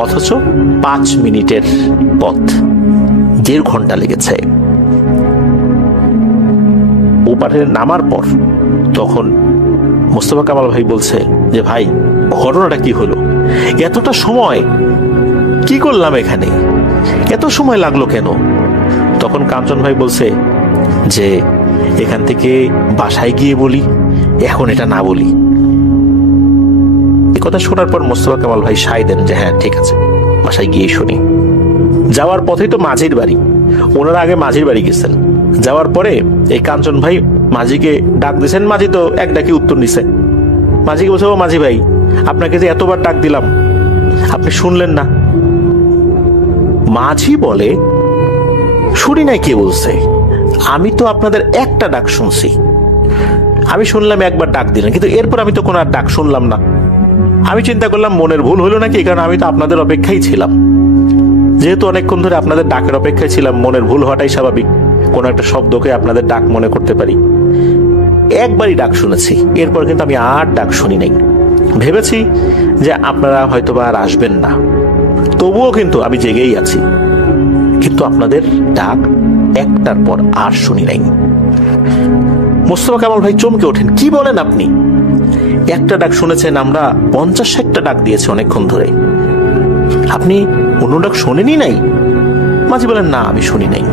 অথচ 5 মিনিটের পথ, 1.5 ঘন্টা লেগেছে। ওপারে নামার পর তখন মোস্তফা কামাল ভাই বলছে যে, ভাই ঘটনাটা কি হলো? এতটা সময় কি করলাম এখানে, এত সময় লাগলো কেন? তখন কাঞ্চন ভাই বলছে যে, এখান থেকে বাসায় গিয়ে বলি, এখন এটা না বলি। এ কথা শোনার পর মোস্তফা কামাল ভাই সায় দেন যে, হ্যাঁ ঠিক আছে, বাসায় গিয়ে শুনি। যাওয়ার পথেই তো মাঝির বাড়ি, ওনারা আগে মাঝির বাড়ি গেছেন। যাওয়ার পরে এই কাঞ্চন ভাই মাঝিকে ডাক দিয়েছেন, মাঝি তো এক ডাকি উত্তর নিছে। মাঝিকে বলছে, ও মাঝি ভাই, আপনাকে যে এতবার ডাক দিলাম আপনি শুনলেন না। মাঝি বলে, শুনি নাই, কে বলছে? আমি তো আপনাদের একটা ডাক শুনছি, আমি শুনলাম একবার ডাক দিলেন, কিন্তু এরপর আমি তো কোনো আর ডাক শুনলাম না। আমি চিন্তা করলাম মনের ভুল হলো নাকি, কারণ আমি তো আপনাদের অপেক্ষায় ছিলাম, যেহেতু অনেকক্ষণ ধরে আপনাদের ডাকের অপেক্ষায় ছিলাম, মনের ভুল হওয়াটাই স্বাভাবিক, কোনো একটা শব্দকে আপনাদের ডাক মনে করতে পারি। একবারই ডাক শুনেছি, এরপর কিন্তু আমি আর ডাক শুনি নাই। ভেবেছি যে আপনারা হয়তোবা আর আসবেন না, তবুও কিন্তু আমি জেগেই আছি, কিন্তু আপনাদের ডাক একটার পর আর শুনি নাই। মোস্তফা কামাল ভাই চমকে ওঠেন, কি বলেন আপনি? একটা ডাক শুনেছেন, আমরা 50-60টা ডাক দিয়েছি অনেকক্ষণ ধরে, আপনি অন্য ডাক শোনেনি নাই? মাঝি বলেন, না আমি শুনি নাই।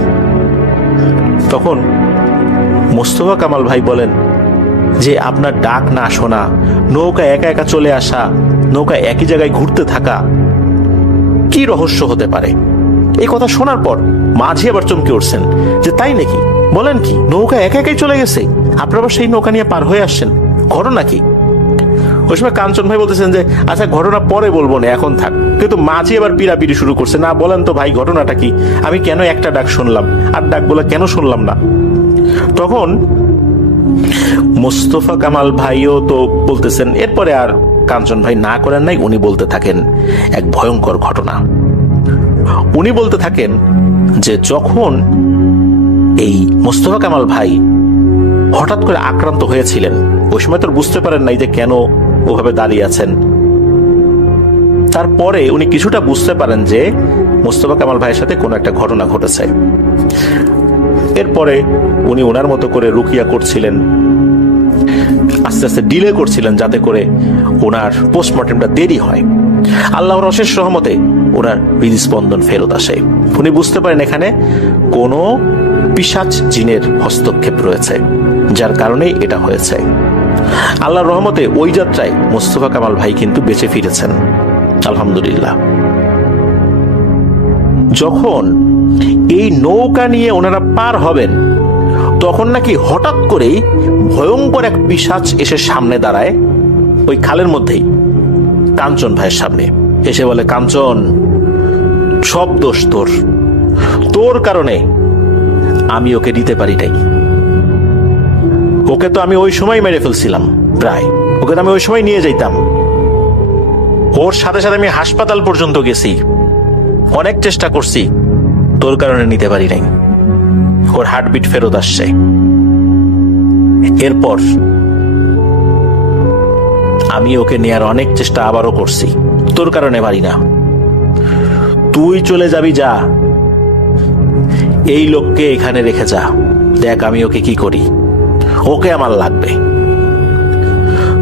তখন মোস্তফা কামাল ভাই বলেন যে, আপনার ডাক না শোনা, নৌকা একা একা চলে আসা, নৌকা একই জায়গায় ঘুরতে থাকা, কি রহস্য হতে পারে? এই কথা শোনার পর মাঝি আবার চমকে উঠছেন যে, তাই নাকি? বলেন কি, নৌকা একা একাই চলে গেছে, আপনারা সেই নৌকা নিয়ে পার হয়ে আসছেন, ঘটনা কি? ওই সময় কাঞ্চন ভাই বলতেছেন যে, আচ্ছা ঘটনা পরে বলবো না, এখন থাক, কিন্তু মাঝে আবার পিড়াপিড়ি শুরু করছে, না বলেন তো ভাই ঘটনাটা কি, আমি কেন একটা ডাক শুনলাম আর ডাক বলে কেন শুনলাম না। তখন মোস্তফা কামাল ভাইও তো বলতেছেন। এরপরে আর কাঞ্চন ভাই না করেন নাই, উনি বলতে থাকেন এক ভয়ঙ্কর ঘটনা। উনি বলতে থাকেন যে যখন এই মোস্তফা কামাল ভাই হঠাৎ করে আক্রান্ত হয়েছিলেন, ওই সময় তো বুঝতে পারেন নাই যে কেন ওভাবে দাঁড়িয়ে আছেন। তারপরে উনি কিছুটা বুঝতে পারেন যে মোস্তফা কামাল ভাইয়ের সাথে কোনো একটা ঘটনা ঘটেছে। এরপরে উনি ওনার মতো করে রুকিয়া করছিলেন, আস্তে আস্তে ডিলে করছিলেন যাতে করে ওনার পোস্টমর্টেমটা দেরি হয়। আল্লাহর অশেষ রহমতে ওনার হৃদস্পন্দন ফেরত আসে। উনি বুঝতে পারেন এখানে কোনো পিশাচ জিনের হস্তক্ষেপ রয়েছে, যার কারণেই এটা হয়েছে। আল্লাহর রহমতে ওই যাত্রায় মোস্তফা কামাল ভাই কিন্তু বেঁচে ফিরেছেন, আলহামদুলিল্লাহ। যখন এই নৌকা নিয়ে ওনারা পার হবেন, তখন নাকি হঠাৎ করেই ভয়ঙ্কর এক পিশাচ এসে সামনে দাঁড়ায়, ওই খালের মধ্যেই কাঞ্চন ভাইয়ের সামনে এসে বলে, কাঞ্চন, সব দোষ তোর, তোর কারণে আমি ওকে দিতে পারি নাই। ওকে তো আমি ওই সময় মেরে ফেলছিলাম, প্রায় ওকে তো আমি ওই সময় নিয়ে যাইতাম। ওর সাথে সাথে আমি হাসপাতাল পর্যন্ত গেছি, অনেক চেষ্টা করছি, তোর কারণে নিতে পারি নাই। ওর হার্টবিট ফেরত আসছে। এরপর আমি ওকে নেয়ার অনেক চেষ্টা আবারও করছি, তোর কারণে পারি না। তুই চলে যাবি, যা, এই লোককে এখানে রেখে যা, দেখ আমি ওকে কি করি, ওকে আমার লাগবে।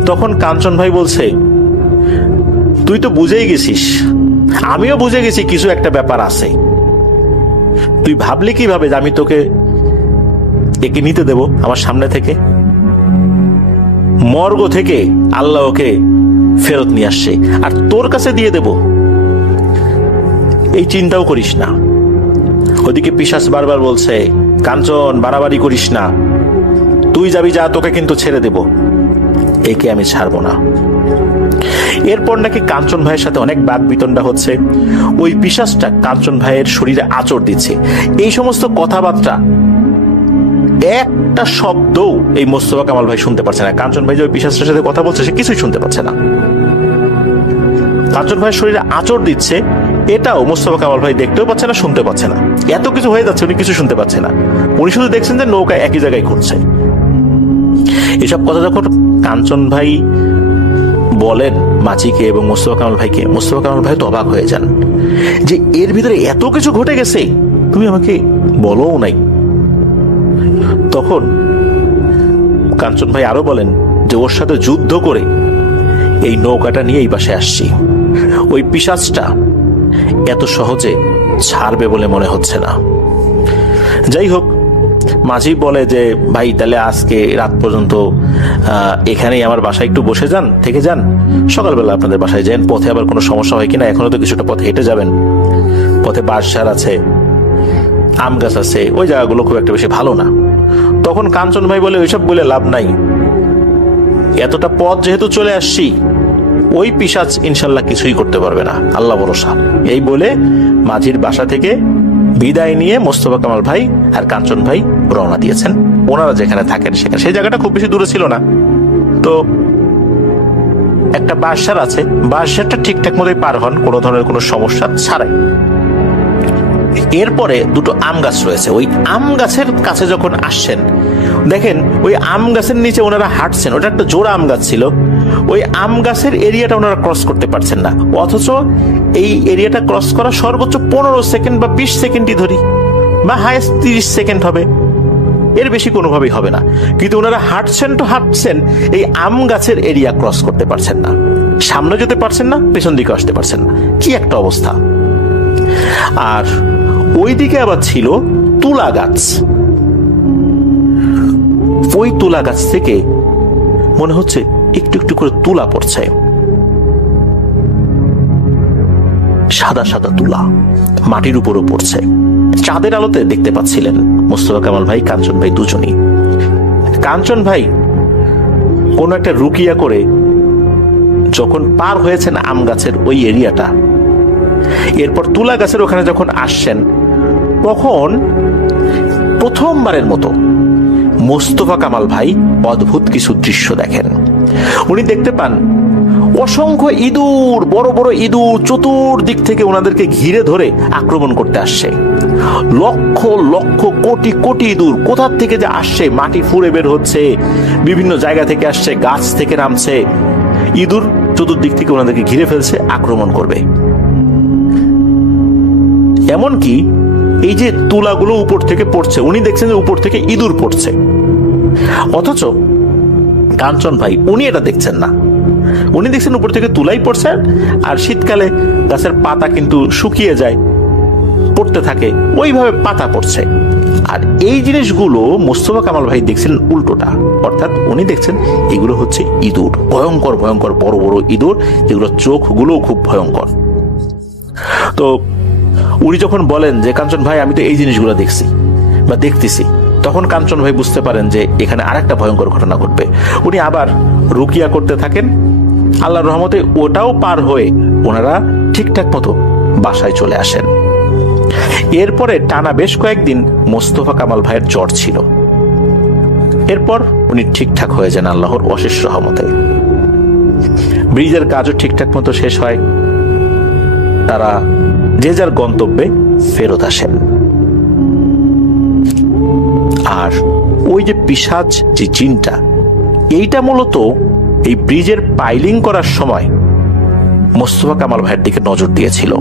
তখন কাঞ্চন ভাই বলছে, তুই তো বুঝেই গেছিস, আমিও বুঝে গেছি কিছু একটা ব্যাপার আছে। তুই ভাবলি কিভাবে যে আমি তোকে একে নিতে দেব আমার সামনে থেকে? মর্গ থেকে আল্লাহ ওকে ফেরত নিয়ে আসছে, আর তোর কাছে দিয়ে দেব এই চিন্তাও করিস না। ওদিকে পিশাচ বারবার বলছে, কাঞ্চন, বাড়াবাড়ি করিস না, তুই যাবি, যা, তোকে কিন্তু ছেড়ে দেব, একে আমি ছাড়বো না। এরপর নাকি কাঞ্চন ভাইয়ের সাথে অনেক বাদ বিতণ্ডা হচ্ছে। ওই পিশাচটা কাঞ্চন ভাইয়ের শরীরে আঁচড় দিচ্ছে। এই সমস্ত কথাবার্তা একটা শব্দও এই মোস্তফা কামাল ভাই শুনতে পাচ্ছে না। কাঞ্চন ভাই যে ওই পিশাচটার সাথে কথা বলছে, সে কিছুই শুনতে পাচ্ছে না। কাঞ্চন ভাইয়ের শরীরে আঁচড় দিচ্ছে, এটাও মোস্তফা কামাল ভাই দেখতেও পাচ্ছে না, শুনতে পাচ্ছে না। এত কিছু হয়ে যাচ্ছে, উনি কিছু শুনতে পাচ্ছে না। উনি শুধু দেখছেন যে নৌকা একই জায়গায় ঘুরছে। এসব কথা যখন কাঞ্চন ভাই বলেন মাঝিকে এবং মোস্তফা কামাল ভাইকে, মোস্তফা কামাল ভাই তো অবাক হয়ে যান যে এর ভিতরে এত কিছু ঘটে গেছে, তুমি আমাকে বলোও নাই। তখন কাঞ্চন ভাই আরো বলেন যে ওর সাথে যুদ্ধ করে এই নৌকাটা নিয়ে এই পাশে আসছি, ওই পিশাচটা এত সহজে ছাড়বে বলে মনে হচ্ছে না। যাই হোক, মাঝি বলে যে ভাই তাহলে আজকে রাত পর্যন্ত এখানেই আমার বাসায় একটু বসে যান, থেকে যান, সকালবেলা আপনাদের বাসায় যান। পথে আবার কোনো সমস্যা হয় কিনা, এখনো তো কিছুটা পথে হেঁটে যাবেন, পথে বাঁশঝাড় আছে, আম গাছ আছে, ওই জায়গাগুলো খুব একটা বেশি ভালো না। তখন কাঞ্চন ভাই বলে, ওইসব বলে লাভ নাই, এতটা পথ যেহেতু চলে আসছি, ওই পিশাচ ইনশাল্লাহ কিছুই করতে পারবে না, আল্লাহ ভরসা। এই বলে মাঝির বাসা থেকে বিদায় নিয়ে মোস্তফা কামাল ভাই আর কাঞ্চন ভাই রওনা দিয়েছেন। ওনারা যেখানে থাকেন সেখানে, সেই জায়গাটা খুব বেশি দূরে ছিল না, তো একটা বাঁশঝাড় আছে, বাঁশঝাড়টা ঠিকঠাক মতোই পার হন, কোনো ধরনের কোনো সমস্যা ছাড়াই। এরপরে দুটো আম গাছ রয়েছে, ওই আম গাছের কাছে যখন আসছেন, দেখেন ওই আম গাছের নিচে ওনারা হাঁটছেন, ওটা একটা জোড়া আম গাছ ছিল, ওই আম গাছের এরিয়াটা ওনারা ক্রস করতে পারছেন না। অথচ এই এরিয়াটা ক্রস করা সর্বোচ্চ 15 সেকেন্ড বা 20 সেকেন্ডই ধরি, বা হাইস্ট 30 সেকেন্ড হবে, এর বেশি কোনোভাবেই হবে না। কিন্তু ওনারা হাঁটছেন তো হাঁটছেন, এই আম গাছের এরিয়া ক্রস করতে পারছেন না, সামনে যেতে পারছেন না, পেছন দিকে আসতে পারছেন না, কি একটা অবস্থা। আর ওইদিকে আবার ছিল তুলা গাছ, ওই তুলা গাছ থেকে মনে হচ্ছে একটু একটু করে তুলা পড়ছে, সাদা সাদা তুলা মাটির উপরও পড়ছে। চাঁদের আলোতে দেখতে পাচ্ছিলেন মোস্তফা কামাল ভাই, কাঞ্চন ভাই দুজনই। কাঞ্চন ভাই কোন একটা রুকিয়া করে যখন পার হয়েছেন আম গাছের ওই এরিয়াটা, এরপর তুলা গাছের ওখানে যখন আসছেন, তখন প্রথমবারের মতো মোস্তফা কামাল ভাই অদ্ভুত কিছু দৃশ্য দেখেন। উনি দেখতে পান অসংখ্য ইঁদুর, বড় বড় ইঁদুর চতুর্দিক থেকে ওনাদেরকে ঘিরে ধরে আক্রমণ করতে আসছে। লক্ষ লক্ষ কোটি কোটি ইঁদুর কোথা থেকে যে আসছে, মাটি ফুঁড়ে বের হচ্ছে, বিভিন্ন জায়গা থেকে আসছে, গাছ থেকে নামছে। ইঁদুর চতুর্দিক থেকে ওনাদেরকে ঘিরে ফেলছে, আক্রমণ করবে। এমনকি এই যে তুলাগুলো উপর থেকে পড়ছে, উনি দেখছেন যে উপর থেকে ইঁদুর পড়ছে, অথচ কাঞ্চন ভাই উনি এটা দেখছেন না। উনি দেখছেন উপর থেকে তুলাই পড়ছে, আর শীতকালে গাছের পাতা কিন্তু শুকিয়ে যায়, পড়তে থাকে, ওইভাবে পাতা পড়ছে। আর এই জিনিসগুলো মোস্তফা কামাল ভাই দেখছেন উল্টোটা, অর্থাৎ উনি দেখছেন এগুলো হচ্ছে ইঁদুর, ভয়ঙ্কর ভয়ঙ্কর বড় বড় ইঁদুর, যেগুলো চোখগুলো খুব ভয়ঙ্কর। তো উনি যখন বলেন যে কাঞ্চন ভাই আমি তো এই জিনিসগুলো দেখছি বা দেখতেছি, তখন কাঞ্চন ভাই বুঝতে পারেন যে এখানে আরেকটা ভয়ঙ্কর ঘটনা ঘটবে। উনি আবার রুকিয়া করতে থাকেন। আল্লাহর রহমতে ওটাও পার হয়ে ওনারা ঠিকঠাক মতো বাসায় চলে আসেন। এরপরে টানা বেশ কয়েকদিন মোস্তফা কামাল ভাইয়ের জ্বর ছিল। এরপর উনি ঠিকঠাক হয়ে যান আল্লাহর অশেষ রহমতে। ব্রিজের কাজও ঠিকঠাক মতো শেষ হয়, তারা যে যার গন্তব্যে ফেরত আসেন। আর ওই যে পিশাচ যে জিনটা, এইটা মূলত এই ব্রিজের পাইলিং করার সময় মোস্তফা কামাল ভাইয়ের দিকে নজর দিয়েছিল,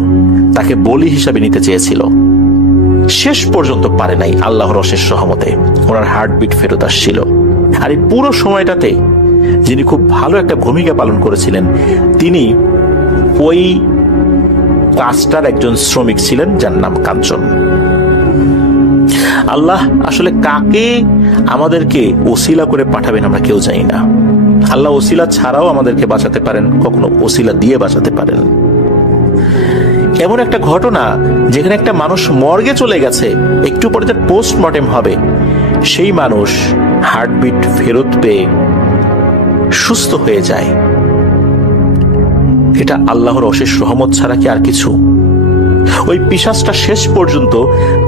তাকে বলি হিসাবে নিতে চেয়েছিল। শেষ পর্যন্ত পারে নাই, আল্লাহর অশেষ রহমতে ওনার হার্টবিট ফেরত আসছিল। আর এই পুরো সময়টাতে যিনি খুব ভালো একটা ভূমিকা পালন করেছিলেন, তিনি ওই কাজটার একজন শ্রমিক ছিলেন, যার নাম কাঞ্চন। আল্লাহ আসলে কাকে আমাদেরকে ওসিলা করে পাঠাবেন আমরা কেউ জানি না। আল্লাহ ওসিলা ছাড়াও আমাদেরকে বাঁচাতে পারেন, কখনো ওসিলা দিয়ে বাঁচাতে পারেন। এমন একটা ঘটনা যেখানে একটা মানুষ মর্গে চলে গেছে, একটু পরে তার পোস্টমর্টেম হবে, সেই মানুষ হার্টবিট ফেরত পেয়ে সুস্থ হয়ে যায়। এটা আল্লাহর অশেষ রহমত ছাড়া কি আর কিছু? ওই পিশাচটা শেষ পর্যন্ত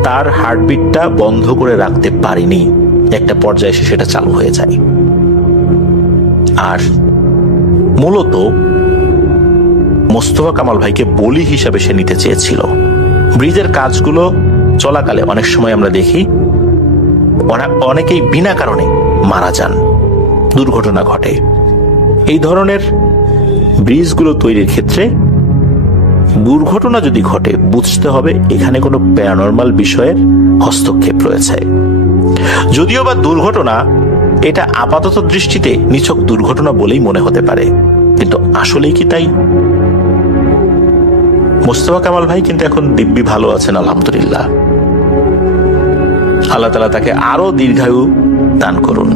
তার হার্টবিটটা বন্ধ করে রাখতে পারেনি, একটা পর্যায়ে এসে সেটা চালু হয়ে যায়। আর মূলত মোস্তফা কামাল ভাইকে বলি হিসাবে সে নিতে চেয়েছিল। ব্রিজের কাজগুলো চলাকালে অনেক সময় আমরা দেখি অনেকেই বিনা কারণে মারা যান, দুর্ঘটনা ঘটে। এই ধরনের ব্রিজগুলো তৈরির ক্ষেত্রে দুর্ঘটনা যদি ঘটে, বুঝতে হবে এখানে কোনো প্যারানরমাল বিষয়ের হস্তক্ষেপ রয়েছে। যদিও বা দুর্ঘটনা এটা আপাতত দৃষ্টিতে নিছক দুর্ঘটনা বলেই মনে হতে পারে, কিন্তু আসলেই কি তাই? মোস্তফা কামাল ভাই কিন্তু এখন দিব্যি ভালো আছেন, আলহামদুলিল্লাহ। আল্লাহ তাআলা তাকে আরো দীর্ঘায়ু দান করুন।